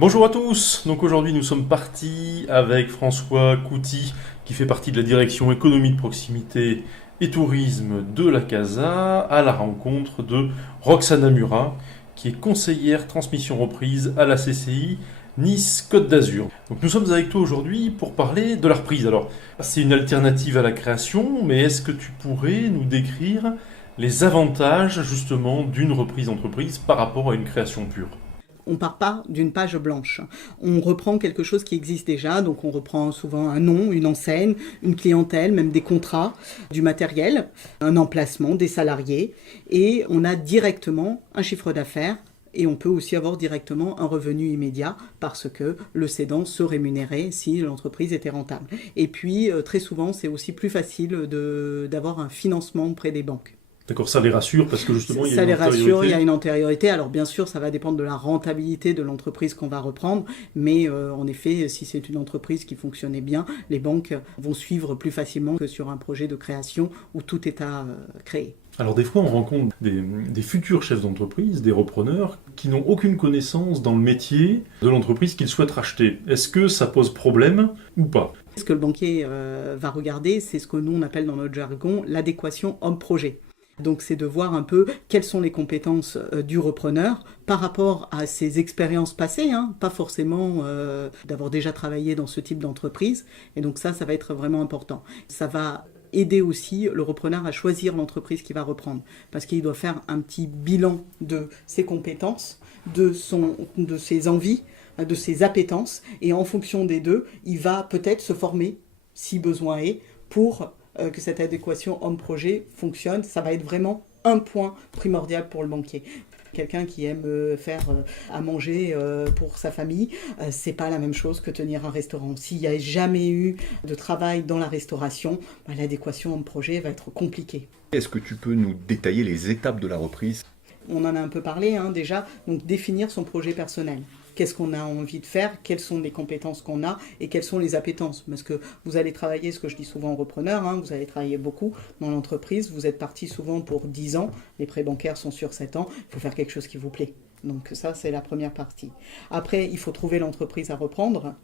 Bonjour à tous, donc aujourd'hui nous sommes partis avec François Couty qui fait partie de la direction économie de proximité et tourisme de la CASA à la rencontre de Roxana Murat qui est conseillère transmission reprise à la CCI Nice Côte d'Azur. Donc nous sommes avec toi aujourd'hui pour parler de la reprise. Alors c'est une alternative à la création, mais est-ce que tu pourrais nous décrire les avantages justement d'une reprise d'entreprise par rapport à une création pure? On ne part pas d'une page blanche. On reprend quelque chose qui existe déjà, donc on reprend souvent un nom, une enseigne, une clientèle, même des contrats, du matériel, un emplacement, des salariés, et on a directement un chiffre d'affaires. Et on peut aussi avoir directement un revenu immédiat parce que le cédant se rémunérait si l'entreprise était rentable. Et puis, très souvent, c'est aussi plus facile d'avoir un financement auprès des banques. D'accord, ça les rassure parce que justement il y a Ça une les rassure, il y antériorité. a une antériorité. Alors bien sûr, ça va dépendre de la rentabilité de l'entreprise qu'on va reprendre, mais en effet, si c'est une entreprise qui fonctionnait bien, les banques vont suivre plus facilement que sur un projet de création où tout est à créer. Alors des fois on rencontre des futurs chefs d'entreprise, des repreneurs, qui n'ont aucune connaissance dans le métier de l'entreprise qu'ils souhaitent racheter. Est-ce que ça pose problème ou pas? Ce que le banquier va regarder, c'est ce que nous on appelle dans notre jargon l'adéquation homme-projet. Donc c'est de voir un peu quelles sont les compétences du repreneur par rapport à ses expériences passées, pas forcément d'avoir déjà travaillé dans ce type d'entreprise. Et donc ça va être vraiment important. Ça va aider aussi le repreneur à choisir l'entreprise qu'il va reprendre. Parce qu'il doit faire un petit bilan de ses compétences, de ses envies, de ses appétences. Et en fonction des deux, il va peut-être se former, si besoin est, pour que cette adéquation homme-projet fonctionne. Ça va être vraiment un point primordial pour le banquier. Quelqu'un qui aime faire à manger pour sa famille, c'est pas la même chose que tenir un restaurant. S'il n'y a jamais eu de travail dans la restauration, l'adéquation homme-projet va être compliquée. Est-ce que tu peux nous détailler les étapes de la reprise? On en a un peu parlé déjà, donc définir son projet personnel. Qu'est-ce qu'on a envie de faire, quelles sont les compétences qu'on a et quelles sont les appétences. Parce que vous allez travailler, ce que je dis souvent aux repreneurs, vous allez travailler beaucoup dans l'entreprise, vous êtes parti souvent pour 10 ans, les prêts bancaires sont sur 7 ans, il faut faire quelque chose qui vous plaît. Donc ça, c'est la première partie. Après, il faut trouver l'entreprise à reprendre.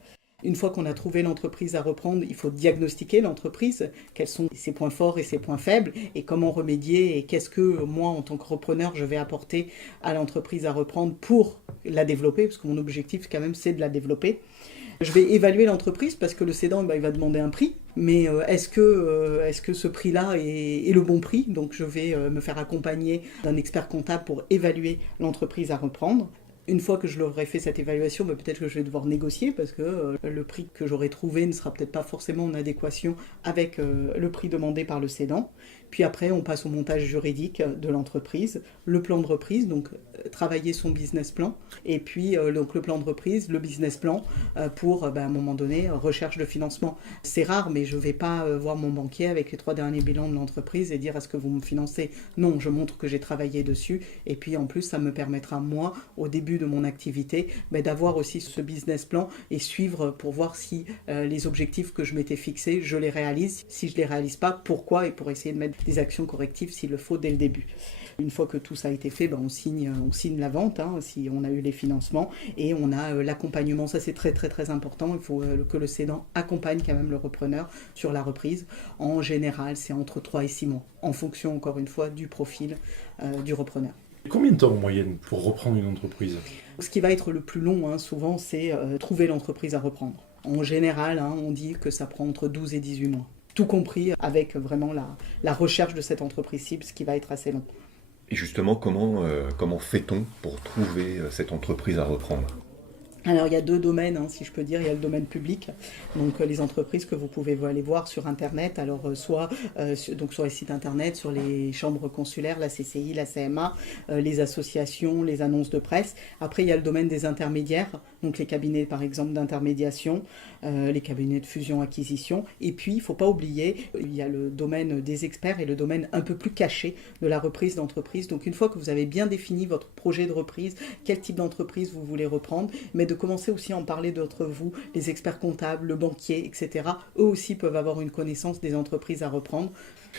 Une fois qu'on a trouvé l'entreprise à reprendre, il faut diagnostiquer l'entreprise, quels sont ses points forts et ses points faibles, et comment remédier, et qu'est-ce que moi, en tant que repreneur, je vais apporter à l'entreprise à reprendre pour la développer, parce que mon objectif, quand même, c'est de la développer. Je vais évaluer l'entreprise parce que le cédant, il va demander un prix, mais est-ce que ce prix-là est le bon prix? Donc je vais me faire accompagner d'un expert comptable pour évaluer l'entreprise à reprendre. Une fois que je leur aurai fait cette évaluation, peut-être que je vais devoir négocier parce que le prix que j'aurai trouvé ne sera peut-être pas forcément en adéquation avec le prix demandé par le cédant. Puis après, on passe au montage juridique de l'entreprise, le plan de reprise, donc travailler son business plan, et puis donc le plan de reprise, le business plan pour, à un moment donné, recherche de financement. C'est rare, mais je ne vais pas voir mon banquier avec les 3 derniers bilans de l'entreprise et dire est-ce que vous me financez? Non, je montre que j'ai travaillé dessus, et puis en plus, ça me permettra, moi, au début de mon activité, d'avoir aussi ce business plan et suivre pour voir si les objectifs que je m'étais fixés, je les réalise. Si je ne les réalise pas, pourquoi? Et pour essayer de mettre des actions correctives s'il le faut dès le début. Une fois que tout ça a été fait, on signe la vente, si on a eu les financements, et on a l'accompagnement. Ça, c'est très très très important. Il faut que le cédant accompagne quand même le repreneur sur la reprise. En général, c'est entre 3 et 6 mois, en fonction, encore une fois, du profil du repreneur. Combien de temps en moyenne pour reprendre une entreprise? Ce qui va être le plus long, souvent, c'est trouver l'entreprise à reprendre. En général, on dit que ça prend entre 12 et 18 mois. Tout compris avec vraiment la recherche de cette entreprise cible, ce qui va être assez long. Et justement, comment fait-on pour trouver cette entreprise à reprendre? Alors il y a 2 domaines, si je peux dire. Il y a le domaine public, donc les entreprises que vous pouvez aller voir sur Internet, alors soit donc sur les sites Internet, sur les chambres consulaires, la CCI, la CMA, les associations, les annonces de presse. Après il y a le domaine des intermédiaires, donc les cabinets par exemple d'intermédiation, les cabinets de fusion-acquisition. Et puis il ne faut pas oublier, il y a le domaine des experts et le domaine un peu plus caché de la reprise d'entreprise. Donc une fois que vous avez bien défini votre projet de reprise, quel type d'entreprise vous voulez reprendre, mais de commencer aussi à en parler d'entre vous, les experts comptables, le banquier, etc. Eux aussi peuvent avoir une connaissance des entreprises à reprendre.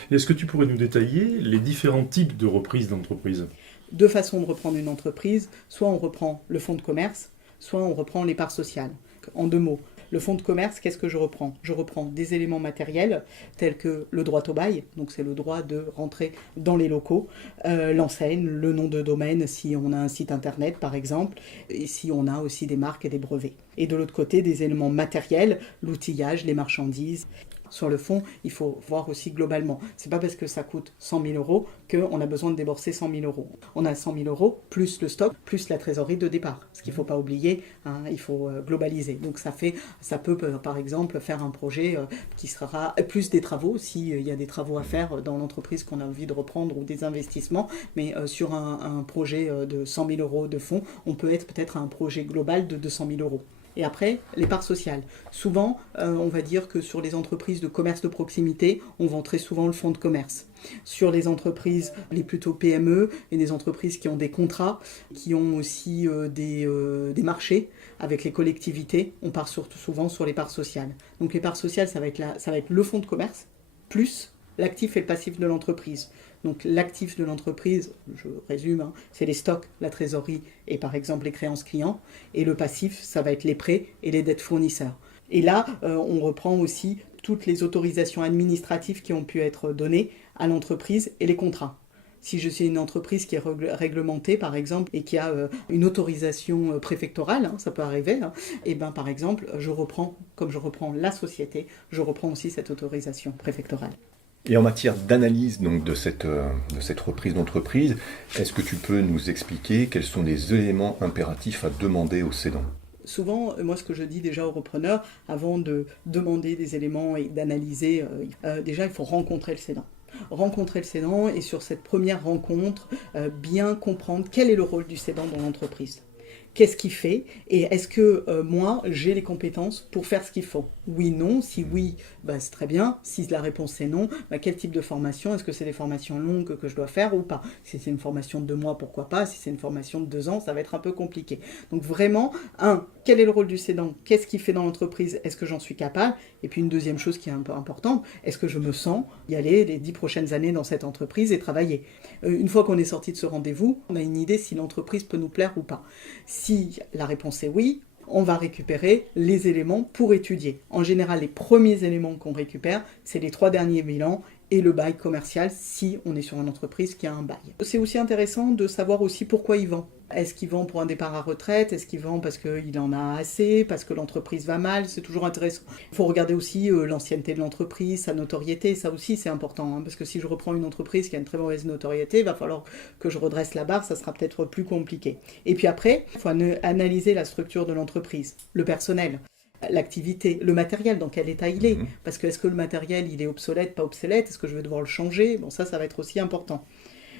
Est-ce que tu pourrais nous détailler les différents types de reprise d'entreprise? 2 façons de reprendre une entreprise. Soit on reprend le fonds de commerce, soit on reprend les parts sociales. En 2 mots, le fonds de commerce, qu'est-ce que je reprends? Je reprends des éléments matériels tels que le droit au bail, donc c'est le droit de rentrer dans les locaux, l'enseigne, le nom de domaine si on a un site internet par exemple, et si on a aussi des marques et des brevets. Et de l'autre côté, des éléments matériels, l'outillage, les marchandises. Sur le fond, il faut voir aussi globalement. C'est pas parce que ça coûte 100 000 euros qu'on a besoin de débourser 100 000 euros. On a 100 000 euros plus le stock, plus la trésorerie de départ. Ce qu'il ne faut pas oublier, hein, il faut globaliser. Donc ça peut par exemple faire un projet qui sera plus des travaux, s'il y a des travaux à faire dans l'entreprise qu'on a envie de reprendre ou des investissements. Mais sur un projet de 100 000 euros de fonds, on peut être peut-être à un projet global de 200 000 euros. Et après, les parts sociales. Souvent, on va dire que sur les entreprises de commerce de proximité, on vend très souvent le fonds de commerce. Sur les entreprises, les plutôt PME, et des entreprises qui ont des contrats, qui ont aussi des marchés avec les collectivités, on part surtout souvent sur les parts sociales. Donc les parts sociales, ça va être le fonds de commerce, plus l'actif et le passif de l'entreprise. Donc l'actif de l'entreprise, je résume, hein, c'est les stocks, la trésorerie et par exemple les créances clients. Et le passif, ça va être les prêts et les dettes fournisseurs. Et là, on reprend aussi toutes les autorisations administratives qui ont pu être données à l'entreprise et les contrats. Si je suis une entreprise qui est réglementée, par exemple, et qui a une autorisation préfectorale, hein, ça peut arriver, hein, et ben par exemple, comme je reprends la société, je reprends aussi cette autorisation préfectorale. Et en matière d'analyse donc, de cette reprise d'entreprise, est-ce que tu peux nous expliquer quels sont les éléments impératifs à demander au cédant? Souvent, moi, ce que je dis déjà aux repreneurs, avant de demander des éléments et d'analyser, déjà, il faut rencontrer le cédant. Rencontrer le cédant et sur cette première rencontre, bien comprendre quel est le rôle du cédant dans l'entreprise. Qu'est-ce qu'il fait et est-ce que moi, j'ai les compétences pour faire ce qu'il faut? Oui, non. Si oui, bah, c'est très bien. Si la réponse est non, bah, quel type de formation? Est-ce que c'est des formations longues que je dois faire ou pas? Si c'est une formation de 2 mois, pourquoi pas? Si c'est une formation de 2 ans, ça va être un peu compliqué. Donc vraiment, quel est le rôle du cédant? Qu'est-ce qu'il fait dans l'entreprise? Est-ce que j'en suis capable? Et puis une deuxième chose qui est un peu importante, est-ce que je me sens y aller les 10 prochaines années dans cette entreprise et travailler? Une fois qu'on est sorti de ce rendez-vous, on a une idée si l'entreprise peut nous plaire ou pas. Si la réponse est oui, on va récupérer les éléments pour étudier. En général, les premiers éléments qu'on récupère, c'est les 3 derniers bilans et le bail commercial si on est sur une entreprise qui a un bail. C'est aussi intéressant de savoir aussi pourquoi il vend. Est-ce qu'il vend pour un départ à retraite? Est-ce qu'il vend parce qu'il en a assez? Parce que l'entreprise va mal? C'est toujours intéressant. Il faut regarder aussi l'ancienneté de l'entreprise, sa notoriété. Ça aussi, c'est important. Hein, parce que si je reprends une entreprise qui a une très mauvaise notoriété, il va falloir que je redresse la barre. Ça sera peut-être plus compliqué. Et puis après, il faut analyser la structure de l'entreprise, le personnel, l'activité, le matériel, dans quel état il est. Parce que est-ce que le matériel, il est obsolète, pas obsolète? Est-ce que je vais devoir le changer? Bon, ça va être aussi important.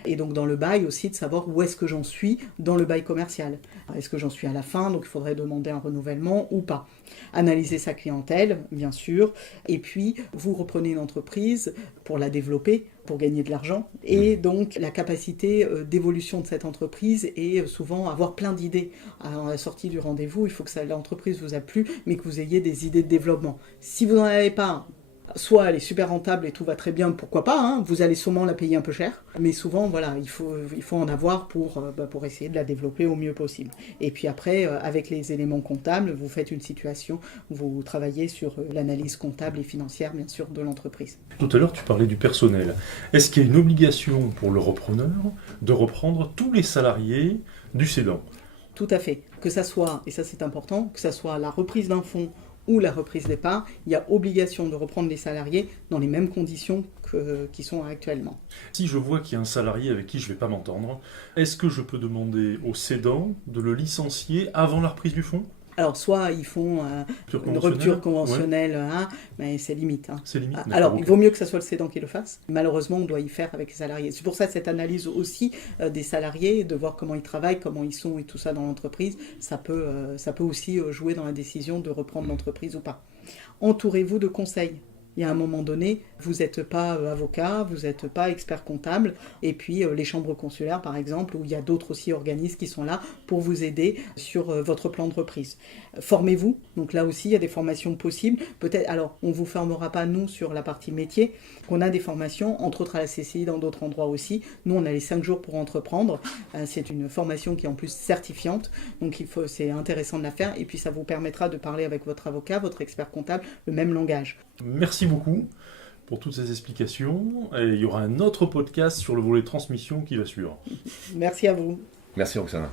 Et donc dans le bail aussi, de savoir où est-ce que j'en suis dans le bail commercial. Est-ce que j'en suis à la fin, donc il faudrait demander un renouvellement ou pas. Analyser sa clientèle, bien sûr. Et puis, vous reprenez une entreprise pour la développer, pour gagner de l'argent. Et donc, la capacité d'évolution de cette entreprise est souvent avoir plein d'idées. À la sortie du rendez-vous, il faut que l'entreprise vous a plu, mais que vous ayez des idées de développement. Si vous n'en avez pas, soit elle est super rentable et tout va très bien, pourquoi pas, hein, vous allez sûrement la payer un peu cher, mais souvent, voilà, il faut en avoir pour essayer de la développer au mieux possible. Et puis après, avec les éléments comptables, vous faites une situation, vous travaillez sur l'analyse comptable et financière, bien sûr, de l'entreprise. Tout à l'heure, tu parlais du personnel. Est-ce qu'il y a une obligation pour le repreneur de reprendre tous les salariés du cédant? Tout à fait. Que ça soit, et ça c'est important, que ça soit la reprise d'un fonds ou la reprise des parts, il y a obligation de reprendre les salariés dans les mêmes conditions qui sont actuellement. Si je vois qu'il y a un salarié avec qui je ne vais pas m'entendre, est-ce que je peux demander au cédant de le licencier avant la reprise du fonds? Alors, soit ils font une rupture conventionnelle, ouais. Hein, mais c'est limite. Hein. C'est limite. Alors, il vaut mieux que ce soit le cédant qui le fasse. Malheureusement, on doit y faire avec les salariés. C'est pour ça cette analyse aussi des salariés, de voir comment ils travaillent, comment ils sont et tout ça dans l'entreprise, ça peut aussi jouer dans la décision de reprendre l'entreprise ou pas. Entourez-vous de conseils. Il y a un moment donné, vous n'êtes pas avocat, vous n'êtes pas expert comptable, et puis les chambres consulaires par exemple, où il y a d'autres aussi organismes qui sont là pour vous aider sur votre plan de reprise. Formez-vous, donc là aussi il y a des formations possibles. Peut-être, alors on ne vous formera pas nous sur la partie métier, on a des formations, entre autres à la CCI, dans d'autres endroits aussi. Nous on a les 5 jours pour entreprendre, c'est une formation qui est en plus certifiante, donc c'est intéressant de la faire, et puis ça vous permettra de parler avec votre avocat, votre expert comptable, le même langage. Merci beaucoup pour toutes ces explications. Et il y aura un autre podcast sur le volet transmission qui va suivre. Merci à vous. Merci Roxana.